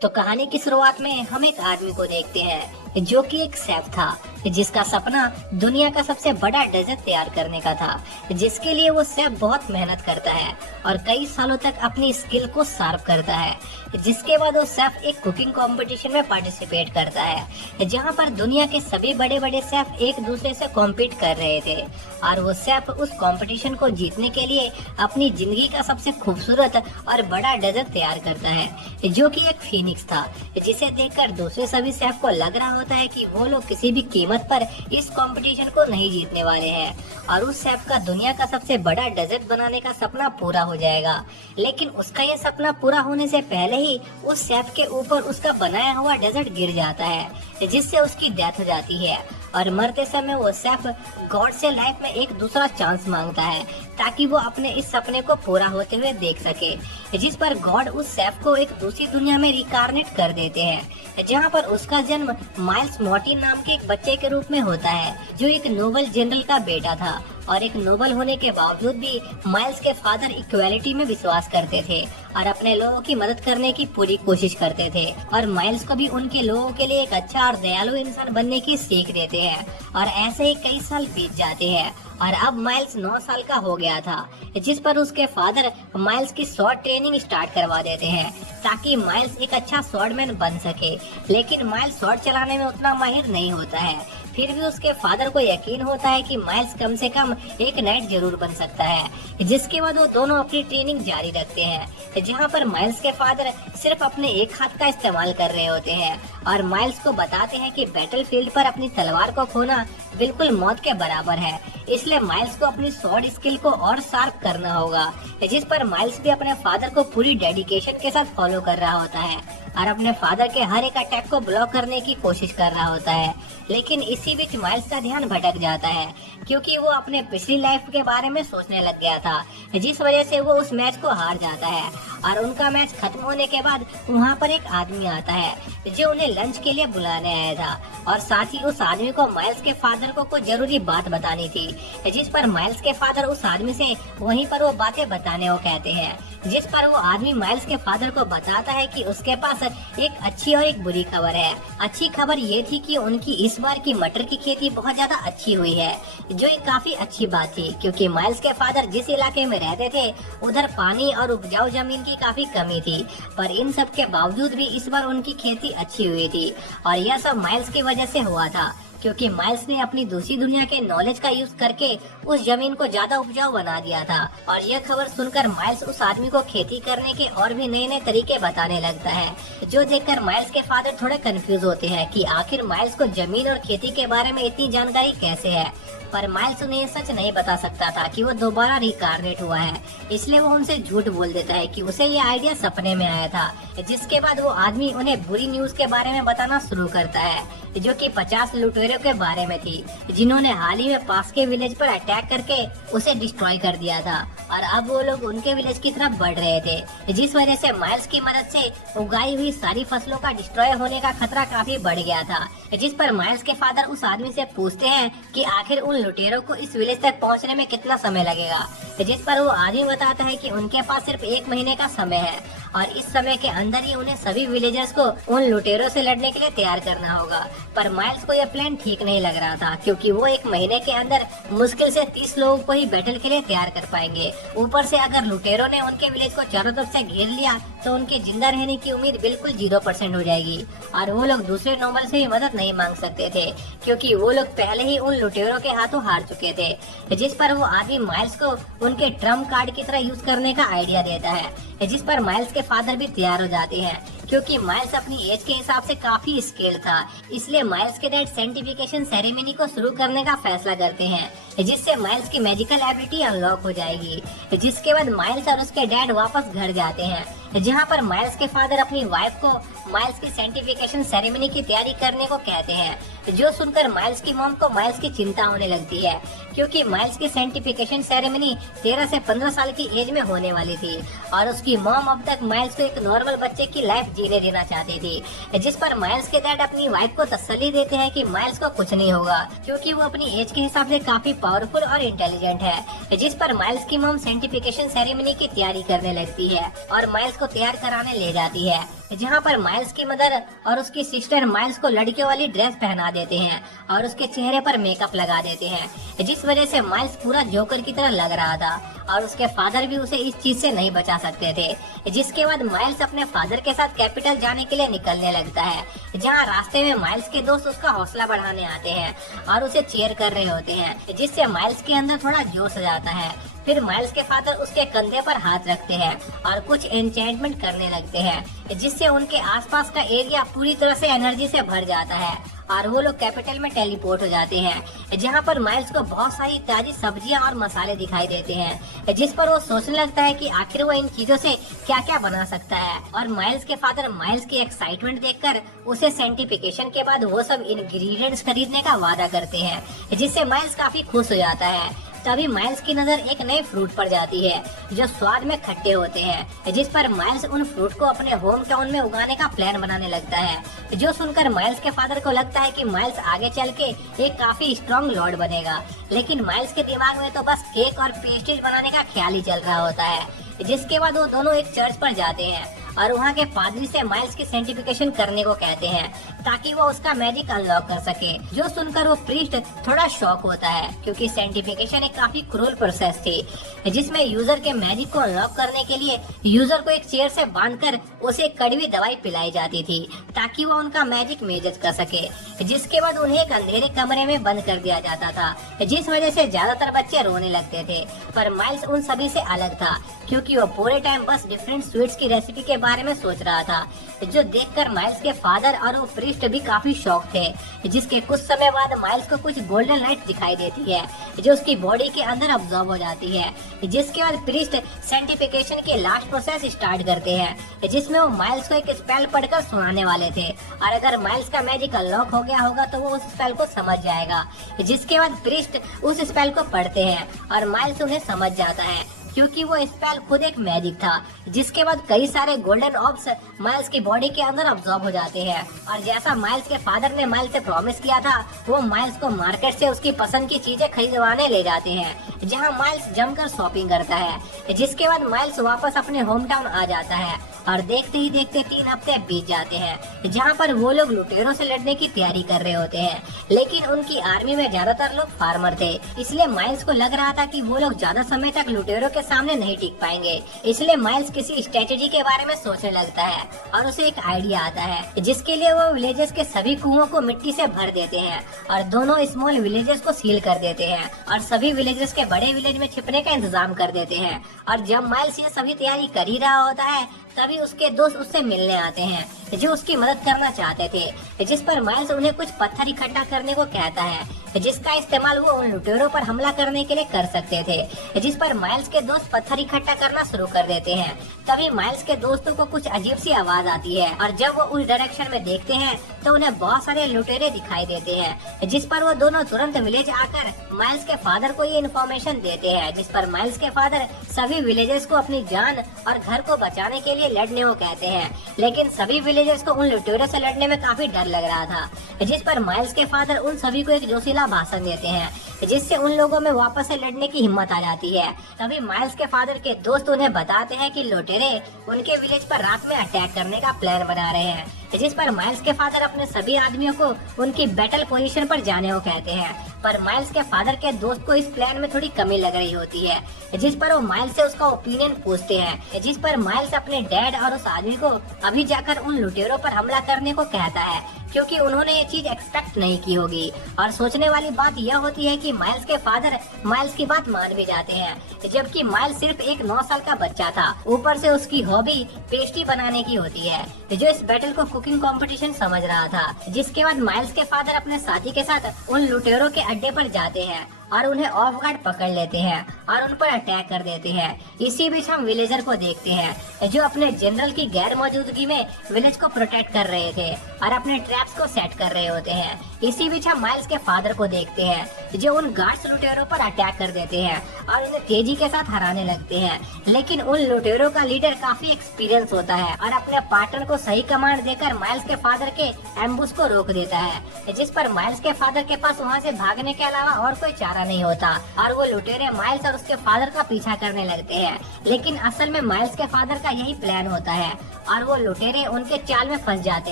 तो कहानी की शुरुआत में हम एक आदमी को देखते हैं जो कि एक शेफ था, जिसका सपना दुनिया का सबसे बड़ा डेजर्ट तैयार करने का था, जिसके लिए वो शेफ बहुत मेहनत करता है और कई सालों तक अपनी स्किल को शार्प करता है। जिसके बाद वो शेफ एक कुकिंग कंपटीशन में पार्टिसिपेट करता है, जहां पर दुनिया के सभी बड़े बड़े शेफ एक दूसरे से कॉम्पीट कर रहे थे और वो शेफ उस कंपटीशन को जीतने के लिए अपनी जिंदगी का सबसे खूबसूरत और बड़ा डेजर्ट तैयार करता है, जो कि एक फीनिक्स था, जिसे देखकर दूसरे सभी शेफ को लग रहा होता है कि वो लोग किसी भी कीमत पर इस कंपटीशन को नहीं जीतने वाले हैं और उस शेफ का दुनिया का सबसे बड़ा डेजर्ट बनाने का सपना पूरा हो जाएगा। लेकिन उसका ये सपना पूरा होने से पहले ही उस शेफ के ऊपर उसका बनाया हुआ डेजर्ट गिर जाता है, जिससे उसकी डेथ हो जाती है और मरते समय वो शेफ गॉड से लाइफ में एक दूसरा चांस मांगता है ताकि वो अपने इस सपने को पूरा होते हुए देख सके। जिस पर गॉड उस शेफ को एक दूसरी दुनिया में रिकारनेट कर देते हैं, जहां पर उसका जन्म माइल्स मॉर्टिन नाम के एक बच्चे के रूप में होता है, जो एक नोबल जनरल का बेटा था और एक नोबल होने के बावजूद भी माइल्स के फादर इक्वालिटी में विश्वास करते थे और अपने लोगों की मदद करने की पूरी कोशिश करते थे और माइल्स को भी उनके लोगों के लिए एक अच्छा और दयालु इंसान बनने की सीख देते हैं। और ऐसे ही कई साल बीत जाते हैं और अब माइल्स 9 साल का हो गया था, जिस पर उसके फादर माइल्स की शॉर्ट ट्रेनिंग स्टार्ट करवा देते हैं ताकि माइल्स एक अच्छा स्वॉर्डमैन बन सके। लेकिन माइल्स शॉर्ट चलाने में उतना माहिर नहीं होता है, फिर भी उसके फादर को यकीन होता है कि माइल्स कम से कम एक नाइट जरूर बन सकता है। जिसके बाद वो दोनों अपनी ट्रेनिंग जारी रखते हैं, जहां पर माइल्स के फादर सिर्फ अपने एक हाथ का इस्तेमाल कर रहे होते हैं और माइल्स को बताते हैं कि बैटलफील्ड पर अपनी तलवार को खोना बिल्कुल मौत के बराबर है, इसलिए माइल्स को अपनी स्वॉर्ड स्किल को और शार्प करना होगा। जिस पर माइल्स भी अपने फादर को पूरी डेडिकेशन के साथ फॉलो कर रहा होता है और अपने फादर के हर एक अटैक को ब्लॉक करने की कोशिश कर रहा होता है। लेकिन इसी बीच माइल्स का ध्यान भटक जाता है क्योंकि वो अपने पिछली लाइफ के बारे में सोचने लग गया था, जिस वजह से वो उस मैच को हार जाता है। और उनका मैच खत्म होने के बाद वहाँ पर एक आदमी आता है जो उन्हें लंच के लिए बुलाने आया था और साथ ही उस आदमी को माइल्स के फादर को कुछ जरूरी बात बतानी थी। जिस पर माइल्स के फादर उस आदमी से वहीं पर वो बातें बताने को कहते हैं, जिस पर वो आदमी माइल्स के फादर को बताता है कि उसके पास एक अच्छी और एक बुरी खबर है। अच्छी खबर ये थी कि उनकी इस बार की मटर की खेती बहुत ज्यादा अच्छी हुई है, जो एक काफी अच्छी बात थी क्योंकि माइल्स के फादर जिस इलाके में रहते थे उधर पानी और उपजाऊ जमीन की काफी कमी थी, पर इन सब के बावजूद भी इस बार उनकी खेती अच्छी हुई थी और यह सब माइल्स की वजह से हुआ था क्योंकि माइल्स ने अपनी दूसरी दुनिया के नॉलेज का यूज करके उस जमीन को ज्यादा उपजाऊ बना दिया था। और यह खबर सुनकर माइल्स उस आदमी को खेती करने के और भी नए नए तरीके बताने लगता है, जो देखकर माइल्स के फादर थोड़े कंफ्यूज होते हैं कि आखिर माइल्स को जमीन और खेती के बारे में इतनी जानकारी कैसे है। पर माइल्स उन्हें सच नहीं बता सकता था कि वो दोबारा रिकार्नेट हुआ है, इसलिए वो उनसे झूठ बोल देता है कि उसे ये आइडिया सपने में आया था। जिसके बाद वो आदमी उन्हें बुरी न्यूज के बारे में बताना शुरू करता है, जो कि 50 लुटेरों के बारे में थी, जिन्होंने हाल ही में पास के विलेज पर अटैक करके उसे डिस्ट्रॉय कर दिया था और अब वो लोग उनके विलेज की तरफ बढ़ रहे थे, जिस वजह से माइल्स की मदद से उगाई हुई सारी फसलों का डिस्ट्रॉय होने का खतरा काफी बढ़ गया था। जिस पर माइल्स के फादर उस आदमी से पूछते हैं कि आखिर उन लुटेरों को इस विलेज तक पहुंचने में कितना समय लगेगा, जिस पर वो आदमी बताता है कि उनके पास सिर्फ 1 महीने का समय है और इस समय के अंदर ही उन्हें सभी विलेजर्स को उन लुटेरों से लड़ने के लिए तैयार करना होगा। पर माइल्स को यह प्लान ठीक नहीं लग रहा था क्योंकि वो 1 महीने के अंदर मुश्किल से 30 लोगों को ही बैटल के लिए तैयार कर पाएंगे। ऊपर से अगर लुटेरों ने उनके विलेज को चारों तरफ से घेर लिया तो उनके जिंदा रहने की उम्मीद बिल्कुल 0% हो जाएगी और वो लोग दूसरे नॉर्मल से भी मदद नहीं मांग सकते थे क्योंकि वो लोग पहले ही उन लुटेरों के हाथों हार चुके थे। जिस पर वो आदमी माइल्स को उनके ट्रम्प कार्ड की तरह यूज करने का आइडिया देता है, जिस पर माइल्स के फादर भी तैयार हो जाते हैं क्योंकि माइल्स अपनी एज के हिसाब से काफी स्किल्ड था। इसलिए माइल्स के डैड साइंटिफिकेशन सेरेमनी को शुरू करने का फैसला करते हैं, जिससे माइल्स की मैजिकल एबिलिटी अनलॉक हो जाएगी। जिसके बाद माइल्स और उसके डैड वापस घर जाते हैं, जहां पर माइल्स के फादर अपनी वाइफ को माइल्स की साइंटिफिकेशन सेरेमनी की तैयारी करने को कहते हैं, जो सुनकर माइल्स की मॉम को माइल्स की चिंता होने लगती है क्योंकि माइल्स की साइंटिफिकेशन सेरेमनी 13 से 15 साल की एज में होने वाली थी और उसकी मॉम अब तक माइल्स को एक नॉर्मल बच्चे की लाइफ जीने देना चाहती थी। जिस पर माइल्स के डैड अपनी वाइफ को तसल्ली देते हैं कि माइल्स को कुछ नहीं होगा क्योंकि वो अपनी एज के हिसाब से काफी पावरफुल और इंटेलिजेंट है। जिस पर माइल्स की मॉम साइंटिफिकेशन सेरेमनी की तैयारी करने लगती है और माइल्स को तैयार कराने ले जाती है, जहाँ पर माइल्स की मदर और उसकी सिस्टर माइल्स को लड़कियों वाली ड्रेस पहना देते हैं और उसके चेहरे पर मेकअप लगा देते हैं, जिस वजह से माइल्स पूरा जोकर की तरह लग रहा था और उसके फादर भी उसे इस चीज से नहीं बचा सकते थे। जिसके बाद माइल्स अपने फादर के साथ कैपिटल जाने के लिए निकलने लगता है, जहाँ रास्ते में माइल्स के दोस्त उसका हौसला बढ़ाने आते हैं और उसे चीयर कर रहे होते हैं, जिससे माइल्स के अंदर थोड़ा जोश आ जाता है। फिर माइल्स के फादर उसके कंधे पर हाथ रखते हैं और कुछ एन्चेंटमेंट करने लगते हैं, जिससे उनके आसपास का एरिया पूरी तरह से एनर्जी से भर जाता है और वो लोग कैपिटल में टेलीपोर्ट हो जाते हैं, जहाँ पर माइल्स को बहुत सारी ताजी सब्जियां और मसाले दिखाई देते हैं, जिस पर वो सोचने लगता है कि आखिर वो इन चीजों से क्या क्या बना सकता है। और माइल्स के फादर माइल्स की एक्साइटमेंट देखकर उसे साइंटिफिकेशन के बाद वो सब इंग्रेडिएंट्स खरीदने का वादा करते हैं, जिससे माइल्स काफी खुश हो जाता है। तभी माइल्स की नजर एक नए फ्रूट पर जाती है जो स्वाद में खट्टे होते हैं, जिस पर माइल्स उन फ्रूट को अपने होम टाउन में उगाने का प्लान बनाने लगता है। जो सुनकर माइल्स के फादर को लगता है कि माइल्स आगे चल के एक काफी स्ट्रॉन्ग लॉर्ड बनेगा, लेकिन माइल्स के दिमाग में तो बस केक और पेस्ट्रीज बनाने का ख्याल ही चल रहा होता है। जिसके बाद वो दोनों एक चर्च पर जाते हैं और वहाँ के पादरी से माइल्स की साइंटिफिकेशन करने को कहते हैं ताकि वो उसका मैजिक अनलॉक कर सके। जो सुनकर वो प्रीस्ट थोड़ा शॉक होता है, क्योंकि साइंटिफिकेशन एक काफी क्रूर प्रोसेस थी, जिसमें यूजर के मैजिक को अनलॉक करने के लिए यूजर को एक चेयर से बांधकर उसे एक कड़वी दवाई पिलाई जाती थी ताकि वो उनका मैजिक मेजर कर सके। जिसके बाद उन्हें एक अंधेरे कमरे में बंद कर दिया जाता था, जिस वजह से ज्यादातर बच्चे रोने लगते थे। पर माइल्स उन सभी से अलग था, क्योंकि वो पूरे टाइम बस डिफरेंट स्वीट्स की रेसिपी के बारे में सोच रहा था, जो देखकर माइल्स के फादर और वो प्रीस्ट भी काफी शॉक थे। जिसके कुछ समय बाद माइल्स को कुछ गोल्डन लाइट दिखाई देती है जो उसकी बॉडी के अंदर अब्सॉर्ब हो जाती है। जिसके बाद प्रीस्ट साइंटिफिकेशन के लास्ट प्रोसेस स्टार्ट करते हैं, जिसमें वो माइल्स को एक स्पेल पढ़कर सुनाने वाले थे और अगर माइल्स का मैजिक अनलॉक हो गया होगा तो वो उस स्पेल को समझ जाएगा। जिसके बाद प्रीस्ट उस स्पेल को पढ़ते हैं और माइल्स उन्हें समझ जाता है, क्योंकि वो स्पेल खुद एक मैजिक था। जिसके बाद कई सारे गोल्डन ऑब्स माइल्स की बॉडी के अंदर अब्सॉर्ब हो जाते हैं और जैसा माइल्स के फादर ने माइल्स से प्रॉमिस किया था, वो माइल्स को मार्केट से उसकी पसंद की चीजें खरीदवाने ले जाते हैं, जहां माइल्स जमकर शॉपिंग करता है। जिसके बाद माइल्स वापस अपने होम टाउन आ जाता है और देखते ही देखते 3 हफ्ते बीत जाते हैं, जहाँ पर वो लोग लुटेरों से लड़ने की तैयारी कर रहे होते हैं। लेकिन उनकी आर्मी में ज्यादातर लोग फार्मर थे, इसलिए माइल्स को लग रहा था कि वो लोग ज्यादा समय तक लुटेरों के सामने नहीं टिक पाएंगे। इसलिए माइल्स किसी स्ट्रेटेजी के बारे में सोचने लगता है और उसे एक आइडिया आता है, जिसके लिए वो विलेजेस के सभी कुओं को मिट्टी से भर देते हैं और दोनों स्मॉल विलेजेस को सील कर देते हैं और सभी विलेजेस के बड़े विलेज में छिपने का इंतजाम कर देते हैं। और जब माइल्स ये सभी तैयारी कर ही रहा होता है, तभी उसके दोस्त उससे मिलने आते हैं जो उसकी मदद करना चाहते थे। जिस पर माइल्स उन्हें कुछ पत्थर इकट्ठा करने को कहता है, जिसका इस्तेमाल वो उन लुटेरों पर हमला करने के लिए कर सकते थे। जिस पर माइल्स के दोस्त पत्थर इकट्ठा करना शुरू कर देते हैं। तभी माइल्स के दोस्तों को कुछ अजीब सी आवाज आती है और जब वो उस डायरेक्शन में देखते हैं तो उन्हें बहुत सारे लुटेरे दिखाई देते हैं। जिस पर वो दोनों तुरंत विलेज आकर माइल्स के फादर को ये इन्फॉर्मेशन देते हैं, जिस पर माइल्स के फादर सभी विलेजर्स को अपनी जान और घर को बचाने के लिए लड़ने को कहते हैं। लेकिन सभी विलेजर्स को उन लुटेरों से लड़ने में काफी डर लग रहा था। जिस पर माइल्स के फादर उन सभी को एक जोशीला भाषण देते हैं, जिससे उन लोगों में वापस से लड़ने की हिम्मत आ जाती है। तभी माइल्स के फादर के दोस्त उन्हें बताते हैं कि लुटेरे उनके विलेज पर रात में अटैक करने का प्लान बना रहे हैं। जिस पर माइल्स के फादर अपने सभी आदमियों को उनकी बैटल पोजीशन पर जाने को कहते हैं। पर माइल्स के फादर के दोस्त को इस प्लान में थोड़ी कमी लग रही होती है, जिस पर वो माइल्स से उसका ओपिनियन पूछते हैं। जिस पर माइल्स अपने डैड और उस आदमी को अभी जाकर उन लुटेरों पर हमला करने को कहता है, क्योंकि उन्होंने ये चीज एक्सपेक्ट नहीं की होगी। और सोचने वाली बात यह होती है कि माइल्स के फादर माइल्स की बात मान भी जाते हैं, जबकि माइल्स सिर्फ एक 9 साल का बच्चा था। ऊपर से उसकी हॉबी पेस्ट्री बनाने की होती है, जो इस बैटल को कुकिंग कंपटीशन समझ रहा था। जिसके बाद माइल्स के फादर अपने साथी के साथ उन लुटेरों के अड्डे पर जाते हैं और उन्हें ऑफ गार्ड पकड़ लेते हैं और उन पर अटैक कर देते हैं। इसी बीच हम विलेजर को देखते हैं जो अपने जनरल की गैर मौजूदगी में विलेज को प्रोटेक्ट कर रहे थे और अपने ट्रैप्स को सेट कर रहे होते हैं। इसी बीच हम माइल्स के फादर को देखते हैं जो उन गार्ड्स लुटेरों पर अटैक कर देते हैं और उन्हें तेजी के साथ हराने लगते हैं। लेकिन उन लुटेरों का लीडर काफी एक्सपीरियंस होता है और अपने पार्टनर को सही कमांड देकर माइल्स के फादर के एम्बुश को रोक देता है। जिस पर माइल्स के फादर के पास वहाँ से भागने के अलावा और कोई चारा सहारा नहीं होता और वो लुटेरे माइल्स और उसके फादर का पीछा करने लगते हैं। लेकिन असल में माइल्स के फादर का यही प्लान होता है और वो लुटेरे उनके चाल में फंस जाते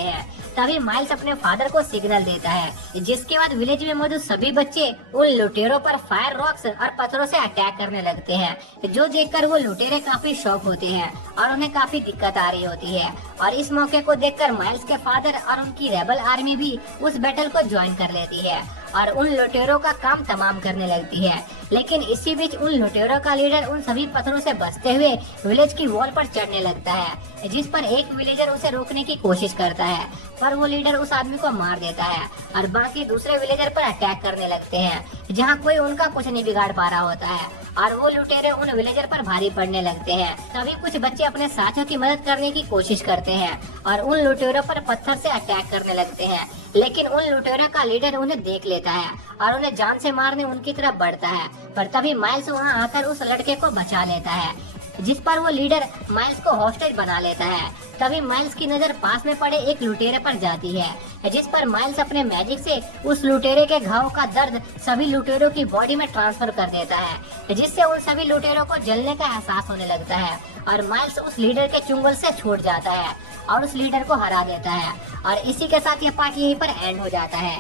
हैं। तभी माइल्स अपने फादर को सिग्नल देता है, जिसके बाद विलेज में मौजूद सभी बच्चे उन लुटेरों पर फायर रॉक्स और पत्थरों से अटैक करने लगते हैं, जो देखकर वो लुटेरे काफी शॉक होते हैं और उन्हें काफी दिक्कत आ रही होती है। और इस मौके को देखकर माइल्स के फादर और उनकी रेबल आर्मी भी उस बैटल को ज्वाइन कर लेती है और उन लुटेरों का काम तमाम करने लगती है। लेकिन इसी बीच उन लुटेरों का लीडर उन सभी पत्थरों से बचते हुए विलेज की वॉल पर चढ़ने लगता है, जिस पर एक विलेजर उसे रोकने की कोशिश करता है, पर वो लीडर उस आदमी को मार देता है और बाकी दूसरे विलेजर पर अटैक करने लगते हैं, जहाँ कोई उनका कुछ नहीं बिगाड़ पा रहा होता है और वो लुटेरे उन विलेजर पर भारी पड़ने लगते हैं। तभी कुछ बच्चे अपने साथियों की मदद करने की कोशिश करते हैं और उन लुटेरों पर पत्थर से अटैक करने लगते हैं, लेकिन उन लुटेरों का लीडर उन्हें देख लेता है और उन्हें जान से मारने उनकी तरफ बढ़ता है। पर तभी माइल्स वहां आकर उस लड़के को बचा लेता है, जिस पर वो लीडर माइल्स को हॉस्टेज बना लेता है। तभी माइल्स की नजर पास में पड़े एक लुटेरे पर जाती है, जिस पर माइल्स अपने मैजिक से उस लुटेरे के घाव का दर्द सभी लुटेरों की बॉडी में ट्रांसफर कर देता है, जिससे उन सभी लुटेरों को जलने का एहसास होने लगता है और माइल्स उस लीडर के चुंगल से छूट जाता है और उस लीडर को हरा देता है। और इसी के साथ ये पार्ट यहीं पर एंड हो जाता है।